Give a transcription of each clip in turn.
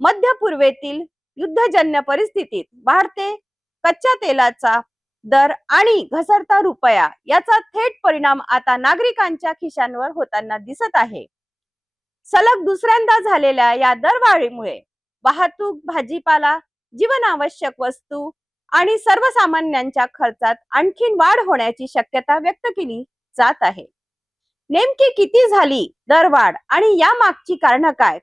मध्य पूर्वेतील युद्धजन्य परिस्थितीत वाढते कच्च्या तेलाचा दर आणि घसरता रुपया याचा थेट परिणाम आता नागरिकांच्या खिशांवर होताना दिसत आहे। सलग दुसऱ्यांदा झालेल्या या दरवाढीमुळे वाहतूक, भाजीपाला, जीवनावश्यक वस्तू आणि सर्वसामान्यांच्या खर्चात आणखीन वाढ होण्याची शक्यता व्यक्त केली जात आहे। नेमकी किती झाली दरवाढ आणि या मागची कारणं काय,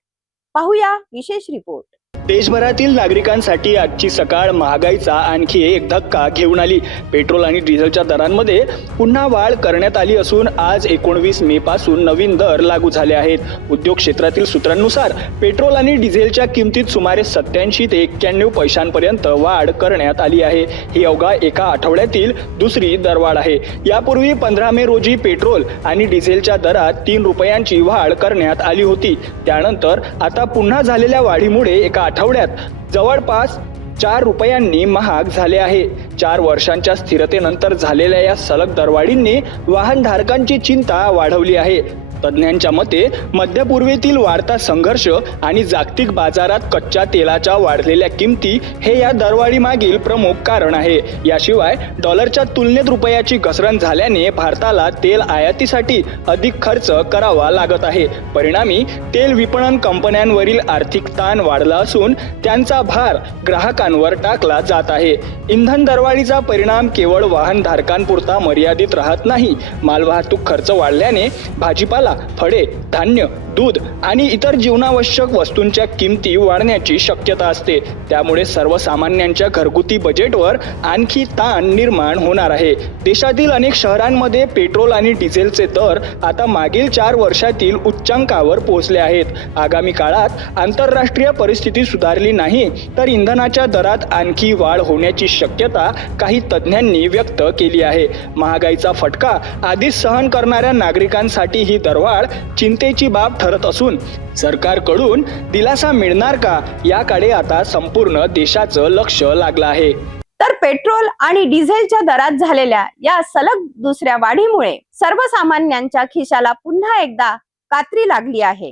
पाहूया विशेष रिपोर्ट। देशभरातील नागरिकांसाठी आजची सकाळ महागाईचा आणखी एक धक्का घेऊन आली। पेट्रोल आणि डिझेलच्या दरांमध्ये पुन्हा वाढ करण्यात आली असून आज 19 मे पासून नवीन दर लागू झाले आहेत। उद्योग क्षेत्रातील सूत्रांनुसार पेट्रोल आणि डिझेलच्या किमतीत सुमारे 87 ते 91 पैशांपर्यंत वाढ करण्यात आली आहे। ही अवघा एका आठवड्यातील दुसरी दरवाढ आहे। यापूर्वी 15 मे रोजी पेट्रोल आणि डिझेलच्या दरात 3 रुपयांची वाढ करण्यात आली होती। त्यानंतर आता पुन्हा झालेल्या वाढीमुळे एका आठवड्यात जवळपास 4 रुपयांनी महाग झाले आहे। 4 वर्षांच्या स्थिरतेनंतर झालेल्या या सलग दरवाढींनी वाहनधारकांची चिंता वाढवली आहे। तज्ज्ञांच्या मते मध्य पूर्वेतील वाढता संघर्ष आणि जागतिक बाजारात कच्च्या तेलाच्या वाढलेल्या किमती हे या दरवाढी मागील प्रमुख कारण आहे। याशिवाय डॉलरच्या तुलनेत रुपयाची घसरण झाल्याने भारताला तेल आयातीसाठी अधिक खर्च करावा लागत आहे। परिणामी तेल विपणन कंपन्यांवरील आर्थिक ताण वाढला असून त्यांचा भार ग्राहकांवर टाकला जात आहे। इंधन दरवाढीचा परिणाम केवळ वाहनधारकांपुरता मर्यादित राहत नाही। मालवाहतूक खर्च वाढल्याने भाजीपाला, फळे, धान्य, दूध आणि इतर जीवनावश्यक वस्तूंच्या किमती वाढण्याची शक्यता असते। त्यामुळे सर्वसामान्यांच्या घरगुती बजेटवर आणखी ताण निर्माण होणार आहे। देशातील अनेक शहरांमध्ये पेट्रोल आणि डिझेलचे दर आता मागील 4 वर्षातील उच्चांकावर पोहोचले आहेत। आगामी काळात आंतरराष्ट्रीय परिस्थिती सुधारली नाही तर इंधनाच्या दरात आणखी वाढ होण्याची शक्यता काही तज्ज्ञांनी व्यक्त केली आहे। महागाईचा फटका आधीच सहन करणाऱ्या नागरिकांसाठी ही दरवाढ चिंतेची बाब ठरत असून सरकारकडून दिलासा मिळणार का याकडे आता संपूर्ण देशाचं लक्ष लागलं आहे। तर पेट्रोल आणि डिझेलच्या दरात झालेल्या या सलग दुसऱ्या वाढीमुळे सर्वसामान्यांच्या खिशाला पुन्हा एकदा कात्री लागली आहे।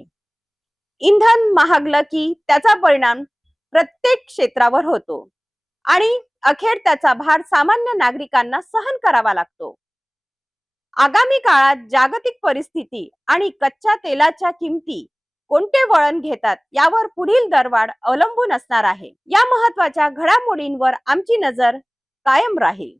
इंधन महागलं की त्याचा परिणाम प्रत्येक क्षेत्रावर होतो आणि अखेर त्याचा भार सामान्य नागरिकांना सहन करावा लागतो। आगामी काळात जागतिक परिस्थिती आणि कच्च्या तेलाच्या किमती कोणते वळण घेतात यावर पुढील दरवाढ अवलंबून असणार आहे। या महत्त्वाच्या घडामोडींवर आमची नजर कायम राहील।